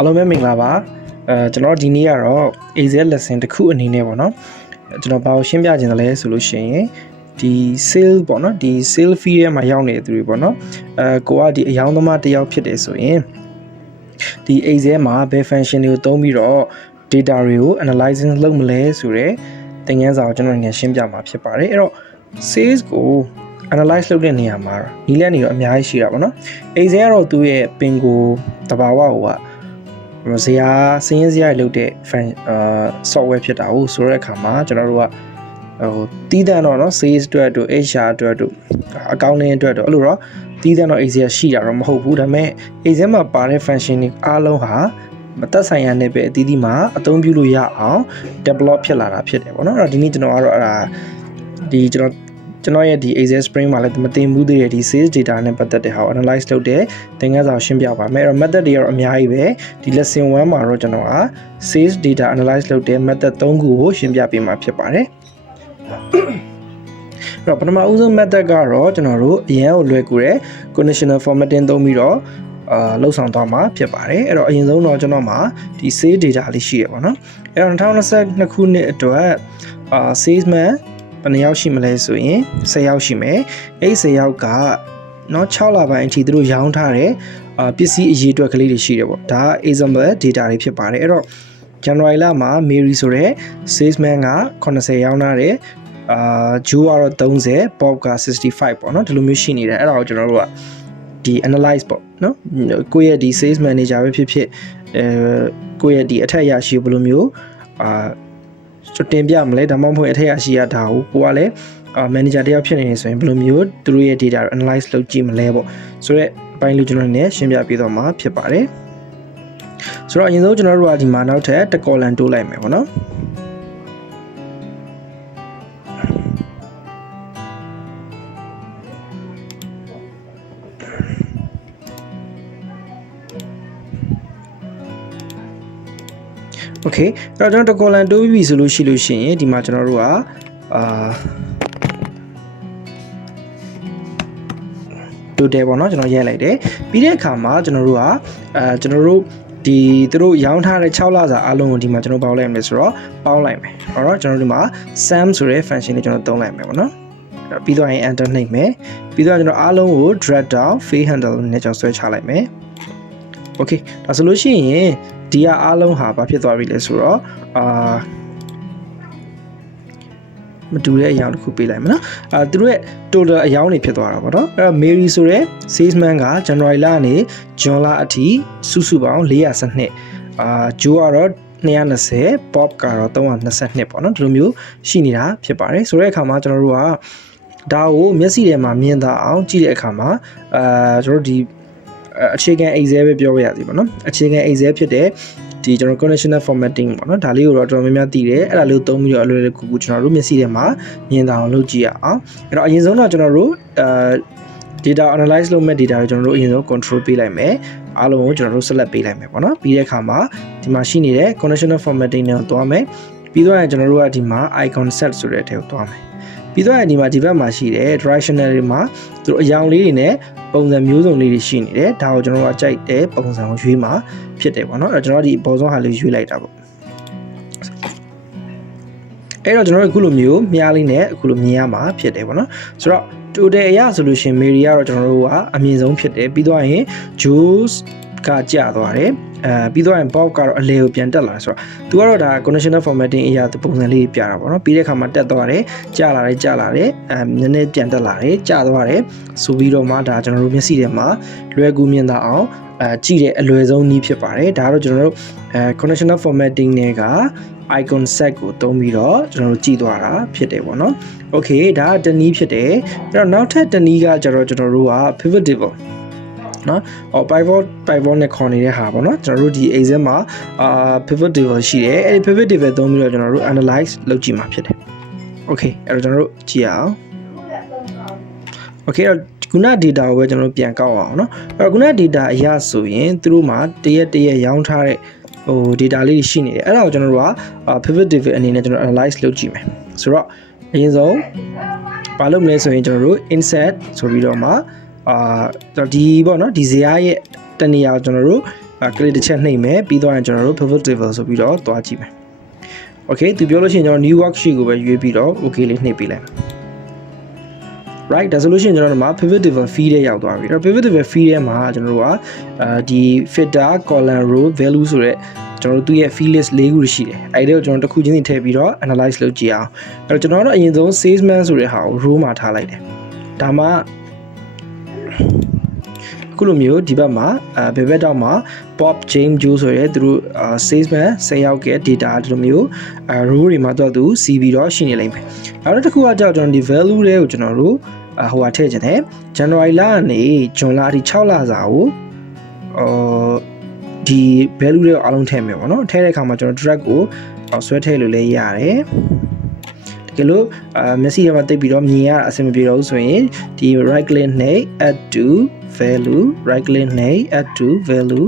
အားလုံးပဲမင်္ဂလာပါကျွန်တော်ဒီနေ့ကတော့ AZ lesson တစ်ခုအနေနဲ့ပေါ့နော်ကျွန်တော်ဘာကိုရှင်းပြခြင်းလဲဆိုလို့ရှိရင်ဒီ sale ပေါ့နော်ဒီ sale fee ထဲမှာရောက်နေတဲ့သူတွေပေါ့နော်ကိုကဒီအယောင်းသမားတစ်ယောက်ဖြစ်တယ်ဆိုရင်ဒီ AZ မှာဘယ် function တွေကိုသုံးပြီးတော့ data တွေကို analyzing လုပ်မလဲဆိုတဲ့သင်ခန်းစာကိုကျွန်တော်ငယ်ရှင်းပြမှာဖြစ်ပါတယ်အဲ့တော့ sales ကို analyze လုပ်တဲ့နေရာမှာနီးလန်းနေတော့အများကြီးရှိတာပေါ့နော် AZ ကတော့သူ့ရဲ့ပင်ကိုတဘာဝကိုကဇာစင်းရဲဇာလုပ်တဲ့ software ဖြစ်တာကိုဆိုတဲ့အခါမှာကျွန်တော်တို့ကတီးတန်းတော့เนาะ sales အတွက်တို့ HR အတွက်တို့ accounting အတွက်တို့အဲ့လိုတော့တီးတန်းတော့ AZ ရှိတာတော့မဟုတ်ဘူးဒါပေမဲ့ AZ မှာပါတဲ့ function တွေအားလုံးဟာမသက်ဆိုင်ရာနဲ့ပဲအသီးသီးမှာအသုံးပြုလို့ရအောင် develop ဖြစ်လာတာဖြစ်တယ်ပေါ့နော်အဲ့တော့ဒီနေ့ကျွန်တော်ကတော့အဲ့ဒါဒီကျွန်တော်ရဲ့ဒီ AZ Spring မှာလည်းမသိဘူးသေးတဲ့ဒီ sales data နဲ့ပတ်သက်တဲ့ဟာကို analyze လုပ်တဲ့သင်ခန်းစာကိုရှင်းပြပါမယ်အဲ့တော့ method တွေကတော့အများကြီးပဲဒီ lesson 1မှာတော့ကျွန်တော်က sales data analyze လုပ်တဲ့ method 3ခုကိုရှင်းပြပေးမှာဖြစ်ပါတယ်အဲ့တော့ပထမဦးဆုံး method ကတော့ကျွန်တော်တို့အရင်ကလွယ်ကူတဲ့ conditional formatting သုံးပြီးတော့လှုပ်ဆောင်သွားမှာဖြစ်ပါတယ်အဲ့တော့အရင်ဆုံးတော့ကျွန်တော်မှာဒီ sales data လေးရှိရပါတော့အဲ့တော့2022ခုနှစ်အတွက်salesman ဘယ်နှယောက်ရှိမလဲဆိုရင်10ယောက်ရှိမယ်အဲ့10ယောက်ကနော်6လပိုင်းအထိသူတို့ရောင်းထားတဲ့ပစ္စည်းအရေးအတွက်ကလေးတွေရှိတယ်ပေါ့ဒါက example data တွေဖြစ်ပါတယ်အဲ့တော့ January လမှာ Mary ဆိုတဲ့ salesman က80ရောင်းထားတယ်Joe ကတော့30 Bob က65ပေါ့နော်ဒီလိုမျိုးရှိနေတယ်အဲ့ဒါကိုကျွန်တော်တို့ကဒီ analyze ပေါ့နော်ကိုယ့်ရဲ့ဒီ sales manager ပဲဖြစ်ဖြစ်ကိုယ့်ရဲ့ဒီအထက်ရရှိဘယ်လိုမျိုးတင်ပြမလဲဒါမှမဟုတ်အထက်ရရှိရတာကိုကလည်း manager တယောက်ဖြစ်နေနေဆိုရင်ဘယ်လိုမျိုးသူတို့ရဲ့ data ကို analyze လုပ်ကြည့်မလဲပေါ့ဆိုတော့အပိုင်းလို့ကျွန်တော်လည်းရှင်းပြပေးတော့မှာဖြစ်ပါတယ်ဆိုတော့အရင်ဆုံးကျွန်တော်တို့ကဒီမှာနောက်ထပ်တစ် column တိုးလိုက်မယ်ပေါ့နော်โอเคအဲ့တော့ကျွန်တော်တကောလန်တိုးပြီးဆိုလို့ရှိရင်ဒီမှာကျွန်တော်တို့ကtotal ပေါ့နော်ကျွန်တော်ရေးလိုက်တယ်ပြီးတဲ့အခါမှာကျွန်တော်တို့ကကျွန်တော်တို့ဒီသူတို့ရောင်းထားတဲ့6လစာအလုံးကိုဒီမှာကျွန်တော်ပေါင်းလိုက်မယ်ဆိုတော့ပေါင်းလိုက်မယ်ဟုတ်တော့ကျွန်တော်တို့ဒီမှာ sum ဆိုတဲ့ function ကိုကျွန်တော်သုံးလိုက်မယ်ပေါ့နော်ပြီးတော့ရင် enter နှိပ်မယ်ပြီးတော့ကျွန်တော်အားလုံးကို drag down field handle နဲ့ကျွန်တော်ဆွဲချလိုက်မယ်โอเคဒါဆိုလို့ရှိရင်ဒီကအားလုံးဟာဘာဖြစ်သွားပြီလဲဆိုတော့မတူတဲ့အရာတစ်ခုပေးလိုက်မယ်နော်သူတို့ရဲ့ total အယောင်းတွေဖြစ်သွားတာပေါ့နော်အဲ့တော့ Mary ဆိုတဲ့ salesman က January လကနေ June လအထိစုပေါင်း412 Joe ကတော့220 Bob ကတော့322ပေါ့နော်ဒီလိုမျိုးရှိနေတာဖြစ်ပါတယ်ဆိုတဲ့အခါမှာကျွန်တော်တို့ကဒါကိုမျက်စိထဲမှာမြင်သာအောင်ကြည့်တဲ့အခါမှာကျွန်တော်တို့ဒီအခြေခံ Excel ပဲပြောပြရစီပေါ့နော်အခြေခံ Excel ဖြစ်တဲ့ဒီကျွန်တော် conditional formatting ပေါ့နော်ဒါလေးကိုတော့တော်တော်များများသိတယ်အဲ့ဒါလေးကိုသုံးပြီးတော့အလွယ်တကူကျွန်တော်တို့မျက်စိထဲမှာမြင်သာအောင်လုပ်ကြည့်ရအောင်အဲ့တော့အရင်ဆုံးတော့ကျွန်တော်တို့data analyze လုပ်မဲ့ data ကိုကျွန်တော်တို့အရင်ဆုံး control ပေးလိုက်မယ်အားလုံးကိုကျွန်တော်တို့ select ပေးလိုက်မယ်ပေါ့နော်ပြီးတဲ့အခါမှာဒီမှာရှိနေတဲ့ conditional formatting တွေကိုတွားမယ်ပြီးတော့ကျွန်တော်တို့ကဒီမှာ icon set ဆိုတဲ့အထက်ကိုတွားမယ်ပြီးတော့ဒီမှာဒီဘက်မှာရှိတဲ့ directional တွေမှာသူတို့အယောင်လေးတွေနဲ့ပုံစံမျိုးစုံလေးတွေရှိနေတယ်ဒါကိုကျွန်တော်တို့ကကြိုက်တဲ့ပုံစံကိုရွေးမှာဖြစ်တယ်ပေါ့နော်အဲ့တော့ကျွန်တော်ဒီပုံစံဟာလေးရွေးလိုက်တာပေါ့အဲ့တော့ကျွန်တော်တို့အခုလိုမျိုးမြားလေးနဲ့အခုလိုမြင်ရမှာဖြစ်တယ်ပေါ့နော်ဆိုတော့ total အရဆိုလို့ရှိရင် Mary ကတော့ကျွန်တော်တို့ကအမြင့်ဆုံးဖြစ်တယ်ပြီးတော့ရင် Joe's ကကျသွားတယ်ပြီးတော့ရင် Bob ကတော့အလဲကိုပြန်တက်လာတယ်ဆိုတော့သူကတော့ဒါ conditional formatting အရာပုံစံလေးပြတာပေါ့နော်ပြီးတဲ့အခါမှာတက်သွားတယ်ကျလာတယ်နည်းနည်းပြန်တက်လာတယ်ကျသွားတယ်ဆိုပြီးတော့မှဒါကျွန်တော်တို့မျက်စိထဲမှာလွယ်ကူမြင်သာအောင်ကြည့်တဲ့အလွယ်ဆုံးနည်းဖြစ်ပါတယ်ဒါကတော့ကျွန်တော်တို့conditional formatting တွေက icon set ကိုသုံးပြီးတော့ကျွန်တော်တို့ကြည့်သွားတာဖြစ်တယ်ပေါ့နော် okay ဒါကတနည်းဖြစ်တယ်အဲ့တော့နောက်ထပ်တနည်းကကျတော့ကျွန်တော်တို့က pivot table နော်အော် pivot နဲ့ခေါ်နေတဲ့ဟာပေါ့နော်ကျွန်တော်တို့ဒီ Excel မှာpivot table ရှိတယ်အဲ့ဒီ pivot table သုံးပြီးတော့ကျွန်တော်တို့ analyze လုပ်ကြည့်မှာဖြစ်တယ် okay အဲ့တော့ကျွန်တော်တို့ကြည့်အောင် okay အဲ့တော့ခုန data ကိုပဲကျွန်တော်တို့ပြန်ကောက်အောင်နော်အဲ့တော့ခုန data အရဆိုရင်သူတို့မှာတရက်ရောင်းထားတဲ့data လေးတွေရှိနေတယ်အဲ့ဒါကိုကျွန်တော်တို့က pivot table အနေနဲ့ကျွန်တော် analyze လုပ်ကြည့်မယ်ဆိုတော့အရင်ဆုံးဘာလုပ်မလဲဆိုရင်ကျွန်တော်တို့ insert ဆိုပြီးတော့မှဒီပေါ့နော်ဒီဇာတ်ရဲ့တနေရာကျွန်တော်တို့ click တစ်ချက်နှိပ်မယ်ပြီးတော့ကျွန်တော်တို့ pivot table ဆိုပြီးတော့တွားကြည့်မယ် okay သူပြောလို့ရှိရင်ကျွန်တော် new worksheet ကိုပဲရွေးပြီးတော့ okay လေးနှိပ်ပေးလိုက် right ဒါဆိုလို့ရှိရင်ကျွန်တော်တို့မှာ pivot table feed ရဲ့ရောက်သွားပြီအဲ့တော့ pivot table feed ရဲ့မှာကျွန်တော်တို့ကဒီ filter column row value ဆိုတဲ့ကျွန်တော်တို့သူ့ရဲ့ field list ၄ခုရှိတယ်အဲ့ဒီကိုကျွန်တော်တစ်ခုချင်းစီထည့်ပြီးတော့ analyze လုပ်ကြည့်အောင်အဲ့တော့ကျွန်တော်တို့အရင်ဆုံး salesman ဆိုတဲ့ဟာကို row မှာထားလိုက်တယ်ဒါမှအခုလိုမျိုးဒီဘက်မှာဘယ်ဘက်တော့မှာ Bob James Joe ဆိုရဲသူတို့ salesman 10ယောက်ရဲ့ data ဒီလိုမျိုးrow တွေမှာတော့သူစီပြီးတော့ရှိနေလိမ့်မယ်နောက်တစ်ခုကကြောက်ကျွန်တော်ဒီ value တွေကိုကျွန်တော်တို့ဟိုဟာထည့်ခြင်းတယ် January လကနေ June လအထိ6လစာကိုဒီ value တွေကိုအားလုံးထည့်မယ်ပေါ့နော်ထည့်တဲ့အခါမှာကျွန်တော် drag ကိုဆွဲထည့်လို့လည်းရတယ်တကယ်လို့မျက်စိထဲမှာတိတ်ပြီးတော့မြင်ရအဆင်မပြေတော့ဘူးဆိုရင်ဒီ right click နဲ့ add to value right click နဲ့ add to value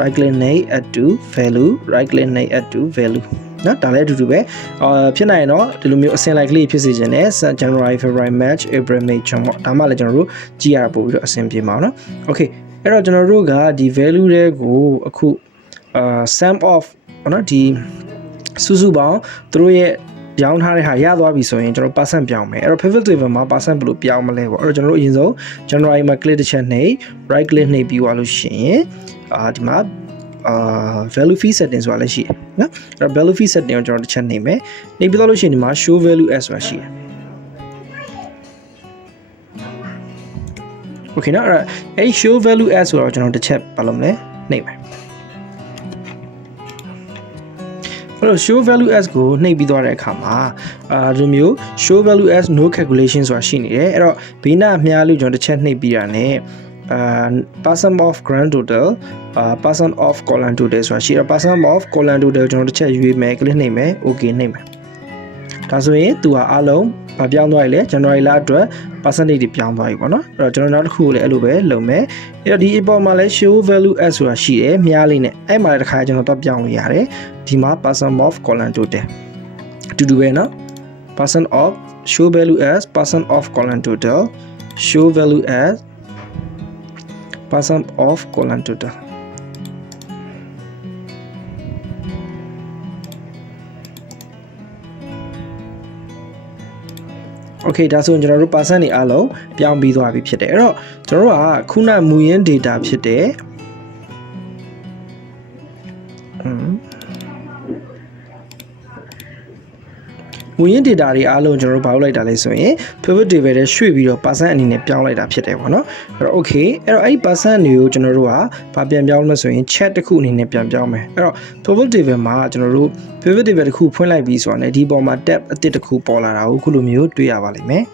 right click နဲ့ add to value right click နဲ့ add to value နော်ဒါလည်းအတူတူပဲဖြစ်နိုင်ရင်တော့ဒီလိုမျိုးအဆင့်လိုက်ကလေးဖြစ်စေချင်တယ် January February March April May June ပေါ့ဒါမှလည်းကျွန်တော်တို့ကြည့်ရပို့ပြီးတော့အဆင်ပြေမှာနော် okay အဲ့တော့ကျွန်တော်တို့ကဒီ value တွေကိုအခု sum of ပေါ့နော်ဒီစုစုပေါင်းသူတို့ရဲ့ရောင်းထားတဲ့ဟာရသွားပြီဆိုရင်ကျွန်တော် percent ပြောင်းမယ်အဲ့တော့ pivot table မှာ percent ဘယ်လိုပြောင်းမလဲပေါ့အဲ့တော့ကျွန်တော်တို့အရင်ဆုံး January မှာ click တစ်ချက်နှိပ် right click နှိပ်ပြီးသွားလို့ရှိရင်ဒီမှာvalue fee setting ဆိုတာလည်းရှိတယ်နော်အဲ့တော့ value fee setting ကိုကျွန်တော်တစ်ချက်နှိပ်မယ်နှိပ်ပြီးသွားလို့ရှိရင်ဒီမှာ show value as ဆိုတာရှိတယ် okay နော်အဲ့ show value as ဆိုတော့ကျွန်တော်တစ်ချက်ဘာလို့မလဲနှိပ်မယ်အဲ့တော့ show value as ကိုနှိပ်ပြီးသွားတဲ့အခါမှာဒီလိုမျိုး show value as no calculation ဆိုတာရှိနေတယ်အဲ့တော့ဘေးနားအများလို့ကျွန်တော်တစ်ချက်နှိပ်ပြီးတာနဲ့percent of grand total percent of column total ဆိုတာရှိတယ် percent of column total ကျွန်တော်တစ်ချက်ရွေးမယ် click နှိပ်မယ် okay နှိပ်မယ်ဒါဆိုရင်သူဟာအားလုံးပြောင်းသွားပြီလေ January လအတွက် percentage တွေပြောင်းသွားပြီပေါ့နော်အဲ့တော့ကျွန်တော်နောက်တစ်ခုကိုလည်းအဲ့လိုပဲလုပ်မယ်အဲ့တော့ဒီအပေါ်မှာလည်း show value as ဆိုတာရှိတယ်မြားလေးနဲ့အဲ့မှာလည်းတစ်ခါကျွန်တော်တော့ပြောင်းလို့ရတယ်ဒီမှာ percent of column total အတူတူပဲနော် percent of show value as percent of column total show value as percent of column total okay ဒါဆိုရင်ကျွန်တော်တို့ percent တွေအားလုံးပြောင်းပြီးသွားပြီဖြစ်တယ်အဲ့တော့ကျွန်တော်တို့ကခုနမူရင်း data ဖြစ်တယ်မူရင်း data တွေအားလုံးကျွန်တော်တို့ဘာလုပ်လိုက်တာလဲဆိုရင် pivot table ထဲရွှေ့ပြီးတော့ percent အနေနဲ့ပြောင်းလိုက်တာဖြစ်တယ်ပေါ့နော်အဲ့တော့ okay အဲ့တော့အဲ့ percent တွေကိုကျွန်တော်တို့ကဘာပြန်ပြောင်းလဲဆိုရင် chat တစ်ခုအနေနဲ့ပြန်ပြောင်းမယ်အဲ့တော့ pivot table မှာကျွန်တော်တို့ pivot table တစ်ခုဖွင့်လိုက်ပြီးဆိုတော့လည်းဒီပေါ်မှာ tab အသစ်တစ်ခုပေါ်လာတာကိုခုလိုမျိုးတွေ့ရပါလိမ့်မယ်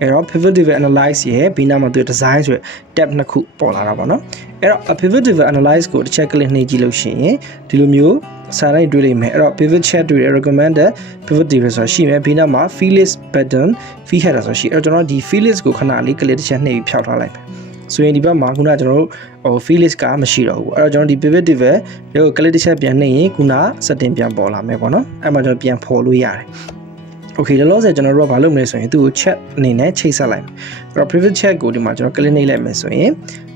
အဲ့တော့ pivot table analyze ရဲ့ဘေးနားမှာသူ design ဆိုရယ် tab နှစ်ခုပေါ်လာတာပေါ့နော်အဲ့တော့ pivot table analyze ကိုတစ်ချက် click နှိပ်ကြည့်လို့ရှိရင်ဒီလိုမျိုးစာလိုက်တွေ့လိမ့်မယ်အဲ့တော့ pivot chat တွေ့ရ recommended pivot table ဆိုတာရှိမယ်ဘေးနားမှာ field list button field header ဆိုတာရှိအဲ့တော့ကျွန်တော်ဒီ field list ကိုခဏလေး click တစ်ချက်နှိပ်ပြီးဖြောက်ထားလိုက်မယ်ဆိုရင်ဒီဘက်မှာခုနကကျွန်တော်တို့field list ကမရှိတော့ဘူးအဲ့တော့ကျွန်တော်ဒီ pivot table ကို click တစ်ချက်ပြန်နှိပ်ရင်ခုန setting ပြန်ပေါ်လာမယ်ပေါ့နော်အဲ့မှာကျွန်တော်ပြန်ဖော်လို့ရတယ်okay လောလောဆယ်ကျွန်တော်တို့ကဘာလုပ်မလဲဆိုရင်သူ့ကို chat အနေနဲ့ချိတ်ဆက်လိုက်မယ်အဲ့တော့ private chat ကိုဒီမှာကျွန်တော် click နှိပ်လိုက်မယ်ဆိုရင်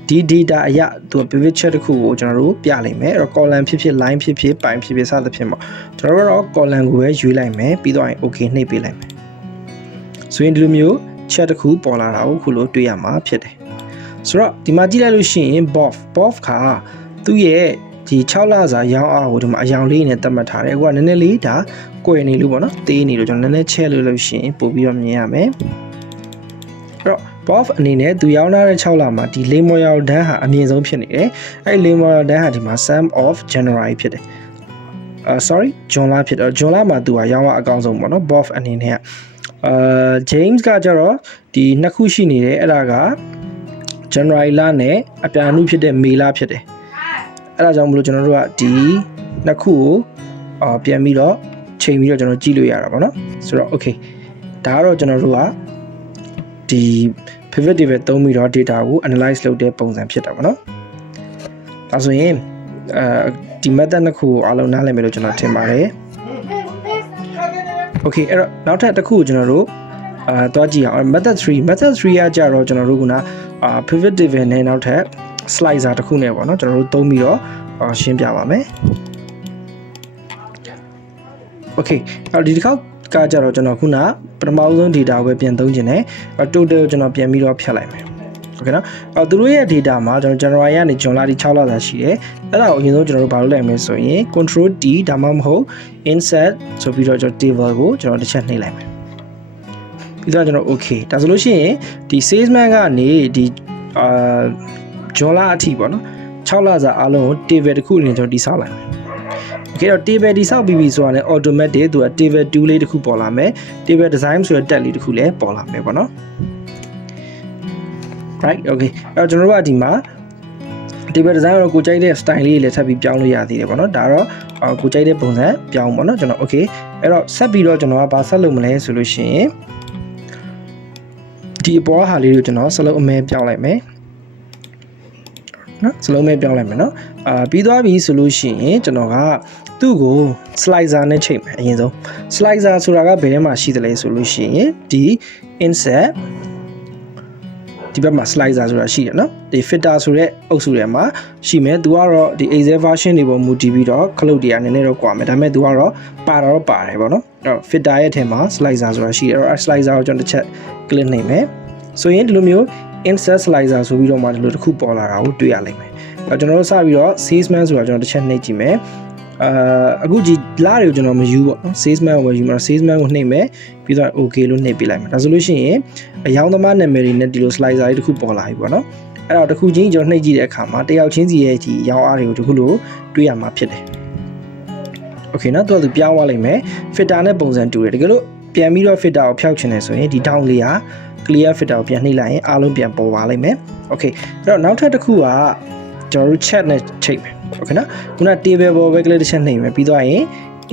ဒီ data အရာသူ private chat တစ်ခုကိုကျွန်တော်တို့ပြလိုက်မယ်အဲ့တော့ column ဖြစ်ဖြစ် line ဖြစ်ဖြစ်ပိုင်းဖြစ်ဖြစ်စသဖြင့်ပေါ့ကျွန်တော်တို့တော့ column ကိုပဲရွေးလိုက်မယ်ပြီးတော့ရင် okay နှိပ်ပေးလိုက်မယ်ဆိုရင်ဒီလိုမျိုး chat တစ်ခုပေါ်လာတာကိုခုလိုတွေ့ရမှာဖြစ်တယ်ဆိုတော့ဒီမှာကြည့်လိုက်လို့ရှိရင် bof ခါသူ့ရဲ့ဒီ6လစာရောင်းအားကိုဒီမှာအယောင်လေးနဲ့သတ်မှတ်ထားတယ်အခုကနည်းနည်းလေးဒါကွယ်နေလို့ပေါ့နော်သေးနေလို့ကျွန်တော်နည်းနည်းချဲလို့ရှိရင်ပို့ပြီးတော့မြင်ရမယ်အဲ့တော့ bof အနေနဲ့သူရောင်းထားတဲ့6လမှာဒီ Lemoyal တန်းဟာအမြင့်ဆုံးဖြစ်နေတယ်အဲ့ Lemoyal တန်းဟာဒီမှာ sum of January ဖြစ်တယ်sorry June လဖြစ်တော့ June လမှာသူကရောင်းအားအကောင်းဆုံးပေါ့နော် bof အနေနဲ့James ကကြတော့ဒီနှစ်ခုရှိနေတယ်အဲ့ဒါက January လနဲ့အပြန်အနှုတ်ဖြစ်တဲ့ May လဖြစ်တယ်အဲ့ဒါကြောင့်မလို့ကျွန်တော်တို့ကဒီနှစ်ခုကိုပြန်ပြီးတော့ချိန်ပြီးတော့ကျွန်တော်ကြည့်လို့ရတာပေါ့နော်ဆိုတော့ okay ဒါကတော့ကျွန်တော်တို့ကဒီ pivot table သုံးပြီးတော့ data ကို analyze လုပ်တဲ့ပုံစံဖြစ်တာပေါ့နော်ဒါဆိုရင်ဒီ method နှစ်ခုကိုအားလုံးနားလည်မယ်လို့ကျွန်တော်ထင်ပါတယ် okay အဲ့တော့နောက်ထပ်တစ်ခုကိုကျွန်တော်တို့တွားကြည့်အောင် method 3ကကြတော့ကျွန်တော်တို့ကpivot table နဲ့နောက်ထပ် slicer တစ်ခုနဲ့ပေါ့နော်ကျွန်တော်တို့သုံးပြီးတော့ရှင်းပြပါမယ် Okay အဲ့ဒီတစ်ခေါက်ကကြတော့ကျွန်တော်ခုနပထမဆုံး data ကိုပဲပြန်သုံးခြင်းနဲ့ total ကျွန်တော်ပြန်ပြီးတော့ဖြတ်လိုက်မယ် Okay နော်အဲ့သူတို့ရဲ့ data မှာကျွန်တော် January ကနေ June လထိ6လသာရှိတယ်အဲ့ဒါကိုအရင်ဆုံးကျွန်တော်တို့ဘာလုပ်လိုက်မလဲဆိုရင် control D ဒါမှမဟုတ် insert ဆိုပြီးတော့ကျွန်တော် table ကိုကျွန်တော်တစ်ချက်နှိပ်လိုက်မယ်ပြီးတော့ကျွန်တော် okay ဒါဆိုလို့ရှိရင်ဒီ salesman ကနေဒီJune လအထိပေါ့နော်6လစာအားလုံးကို table တစ်ခုအနေနဲ့ကျွန်တော်တည်ဆောက်လိုက်မယ်Okay တော့ table တည်ဆောက်ပြီးပြီဆိုတာနဲ့ automatic သူက table 2လေးတစ်ခုပေါ်လာမယ် table design ဆိုတဲ့ tab လေးတစ်ခုလည်းပေါ်လာမယ်ပေါ့နော် right okay အဲ့တော့ကျွန်တော်တို့ကဒီမှာ table design တော့ကိုကြိုက်တဲ့ style လေးတွေလည်းထပ်ပြီးပြောင်းလို့ရသေးတယ်ပေါ့နော်ဒါတော့ကိုကြိုက်တဲ့ပုံစံပြောင်းပေါ့နော်ကျွန်တော် okay အဲ့တော့ဆက်ပြီးတော့ကျွန်တော်ကဘာဆက်လုပ်မလဲဆိုလို့ရှိရင်ဒီအပေါ်ဟာလေးကိုကျွန်တော်စလုံးအမဲပြောင်းလိုက်မယ်နော်စလုံးမဲပြောင်းလိုက်မယ်နော်ပြီးသွားပြီဆိုလို့ရှိရင်ကျွန်တော်ကသူ့ကို slicer နဲ့ချိန်မယ်အရင်ဆုံး slicer ဆိုတာကဘယ်ထဲမှာရှိသလဲဆိုလို့ရှိရင်ဒီ insert ဒီဘက်မှာ slicer ဆိုတာရှိတယ်နော်ဒီ filter ဆိုတဲ့အုပ်စုထဲမှာရှိမယ်သူကတော့ဒီ Excel version တွေပေါ်မူတည်ပြီးတော့ခလုတ်တွေကနည်းနည်းတော့ကွာမယ်ဒါပေမဲ့သူကတော့ပါတယ်ပေါ့နော်အဲ့တော့ filter ရဲ့အထက်မှာ slicer ဆိုတာရှိတယ်အဲ့တော့ slicer ကိုကျွန်တော်တစ်ချက် click နှိပ်မယ်ဆိုရင်ဒီလိုမျိုး insert slicer ဆိုပြီးတော့မှဒီလိုတစ်ခုပေါ်လာတာကိုတွေ့ရလိမ့်မယ်အဲ့တော့ကျွန်တော်တို့စပြီးတော့ salesman ဆိုတာကျွန်တော်တစ်ချက်နှိပ်ကြည့်မယ်အခုဒီလာတွေကိုကျွန်တော်မယူပေါ့နော် salesman ကိုပဲယူမှာ salesman ကိုနှိပ်မယ်ပြီးတော့ okay လို့နှိပ်ပေးလိုက်မယ်ဒါဆိုလို့ရှိရင်အယောင်သမားနာမည်တွေနဲ့ဒီလို slicer လေးတစ်ခုပေါ်လာပြီပေါ့နော်အဲ့တော့တစ်ခုချင်းကျွန်တော်နှိပ်ကြည့်တဲ့အခါမှာတယောက်ချင်းစီရဲ့ဒီရောင်အားတွေကိုဒီခုလိုတွေ့ရမှာဖြစ်တယ် okay နော်သူပြောင်းသွားလိမ့်မယ် filter နဲ့ပုံစံတူတယ်တကယ်လို့ပြန်ပြီးတော့ filter ကိုဖျောက်ချင်တယ်ဆိုရင်ဒီ down လေးဟာ clear filter ကိုပြန်နှိပ်လိုက်ရင်အားလုံးပြန်ပေါ်ပါလိမ့်မယ် okay အဲ့တော့နောက်ထပ်တစ်ခုကကျွန်တော်တို့ chat နဲ့ချိန်မယ် okay နော်ခုန table ပေါ်ပဲကလေးတစ်ချက်နှိပ်မယ်ပြီးတော့ရင်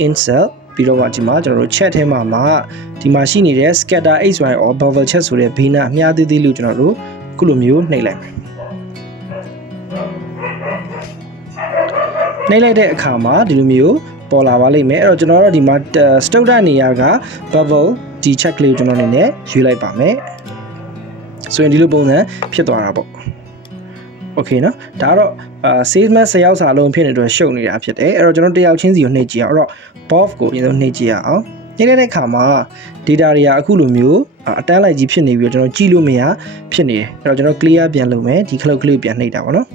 insert ပြီးတော့ဒီမှာကျွန်တော်တို့ chat ထဲမှာဒီမှာရှိနေတဲ့ scatter xy or bubble chat ဆိုတဲ့ဘေးနာအများသေးသေးလို့ကျွန်တော်တို့ခုလိုမျိုးနှိပ်လိုက်မယ်နှိပ်လိုက်တဲ့အခါမှာဒီလိုမျိုးပေါ်လာပါလိမ့်မယ်အဲ့တော့ကျွန်တော်တို့ဒီမှာ stock တဲ့နေရာက bubble ဒီ chat ကလေးကိုကျွန်တော်အနေနဲ့ရွေးလိုက်ပါမယ်ဆိုရင်ဒီလိုပုံစံဖြစ်သွားတာပေါ့ okay နော်ဒါကတော့salesman 10ယောက်စာလုံးဖြစ်နေတဲ့အတွက်ရှုပ်နေတာဖြစ်တယ်အဲ့တော့ကျွန်တော်တယောက်ချင်းစီကိုနှိပ်ကြည့်အောင်အဲ့တော့ both ကိုအရင်ဆုံးနှိပ်ကြည့်ရအောင်နှိပ်လိုက်တဲ့အခါမှာ data တွေကအခုလိုမျိုးအတန်းလိုက်ကြီးဖြစ်နေပြီးတော့ကျွန်တော်ကြည့်လို့မရဖြစ်နေတယ်အဲ့တော့ကျွန်တော် clear ပြန်လုပ်မယ်ဒီ cloud ကလေးပြန်နှိပ်တာပေါ့နော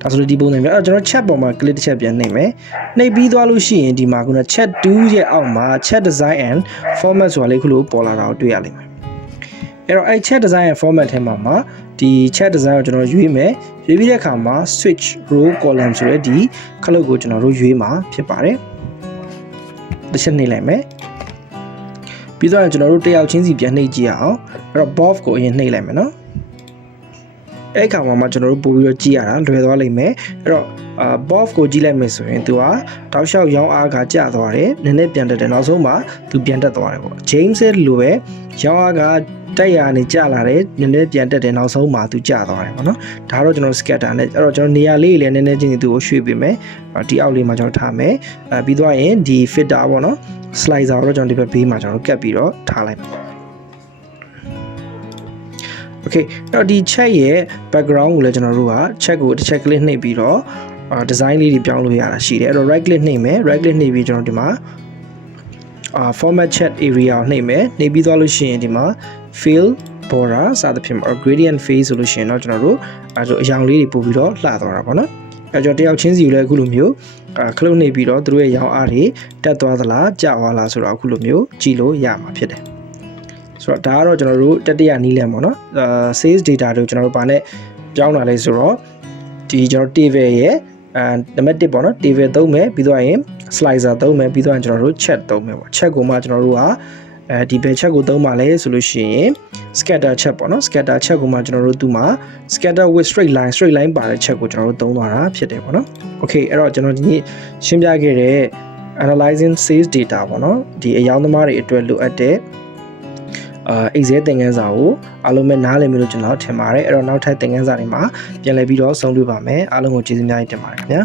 ်ဒါဆိုလို့ဒီပုံစံမျိုးအဲ့တော့ကျွန်တော် chat ပေါ်မှာ click တစ်ချက်ပြန်နှိပ်မယ်နှိပ်ပြီးသွားလို့ရှိရင်ဒီမှာခုန chat 2ရဲ့အောက်မှာ chat design and format ဆိုတာလေးခုလိုပေါ်လာတာကိုတွေ့ရလိမ့်မယ်အဲ့တော့အဲ့ chat design and format ထဲမှာဒီ chat design ကိုကျွန်တော်ရွေးမယ်ရွေးပြီးတဲ့အခါမှာ switch row column ဆိုတဲ့ဒီခလုတ်ကိုကျွန်တော်တို့ရွေးမှာဖြစ်ပါတယ်တစ်ချက်နှိပ်လိုက်မယ်ပြီးတော့ကျွန်တော်တို့တယောက်ချင်းစီပြန်နှိပ်ကြည့်ရအောင်အဲ့တော့ both ကိုအရင်နှိပ်လိုက်မယ်နော်အဲ့ခါမှာကျွန်တော်တို့ပို့ပြီးတော့ကြည့်ရတာလွယ်သွားလိမ့်မယ်အဲ့တော့both ကိုကြည့်လိုက်မယ်ဆိုရင်သူကတောက်လျှောက်ရောင်းအားကကျသွားတယ်နည်းနည်းပြန်တက်တယ်နောက်ဆုံးမှာသူပြန်တက်သွားတယ်ပေါ့ James လိုပဲရောင်းအားကတက်ရနေကျလာတယ်နည်းနည်းပြန်တက်တယ်နောက်ဆုံးမှာသူကျသွားတယ်ပေါ့နော်ဒါတော့ကျွန်တော် scatter နဲ့အဲ့တော့ကျွန်တော်နေရာလေးလည်းနည်းနည်းချင်းသူ့ကိုရွှေ့ပေးမယ်ဒီအောက်လေးမှာကျွန်တော်ထားမယ်ပြီးသွားရင်ဒီ filter ပေါ့နော် slicer ကိုတော့ကျွန်တော်ဒီဘက်ဘေးမှာကျွန်တော်ကတ်ပြီးတော့ထားလိုက်မယ်okay အဲ့တော့ဒီ chat ရဲ့ background ကိုလည်းကျွန်တော်တို့က chat ကိုတစ်ချက် click နှိပ်ပြီးတော့design လေးတွေပြောင်းလို့ရတာရှိတယ်အဲ့တော့ right click နှိပ်မယ် right click နှိပ်ပြီးကျွန်တော်ဒီမှာformat chat area ကိုနှိပ်မယ်နှိပ်ပြီးသွားလို့ရှိရင်ဒီမှာ fill border စသဖြင့် gradient face ဆိုလို့ရှိရင်တော့ကျွန်တော်တို့အရောင်လေးတွေပို့ပြီးတော့လှသွားတာပေါ့နော်အဲ့ကျွန်တော်တယောက်ချင်းစီကိုလည်းအခုလိုမျိုးခလုတ်နှိပ်ပြီးတော့သူတို့ရဲ့ရောင်အားတွေတက်သွားသလားကျသွားလားဆိုတော့အခုလိုမျိုးကြည့်လို့ရမှာဖြစ်တယ်ဆိုတော့ဒါကတော့ကျွန်တော်တို့တတိယနည်းလမ်းပေါ့နော်sales data တွေကိုကျွန်တော်တို့ဗာနဲ့ပြောင်းလာလဲဆိုတော့ဒီကျွန်တော် table ရဲ့နံပါတ်1ပေါ့နော် table သုံးမယ်ပြီးတော့ရင် slicer သုံးမယ်ပြီးတော့ကျွန်တော်တို့ chat သုံးမယ်ပေါ့ chat ကိုမှကျွန်တော်တို့ကဒီဘယ် chat ကိုသုံးပါလဲဆိုလို့ရှိရင် scatter chat ပေါ့နော် scatter chat ကိုမှကျွန်တော်တို့သူ့မှာ scatter with straight line ပါတဲ့ chat ကိုကျွန်တော်တို့သုံးသွားတာဖြစ်တယ်ပေါ့နော် okay အဲ့တော့ကျွန်တော်ဒီနေ့ရှင်းပြခဲ့တဲ့ analyzing sales data ပေါ့နော်ဒီအယောင်သမားတွေအတွက်လိုအပ်တဲ့Excel သင်ခန်းစာကိုအားလုံးပဲနားလည်ပြီလို့ကျွန်တော်ထင်ပါတယ်အဲ့တော့နောက်ထပ်သင်ခန်းစာတွေမှာပြန်လည်ပြီးတော့ဆုံတွေ့ပါမယ်အားလုံးကိုကျေးဇူးများတင်ပါတယ်ခင်ဗျာ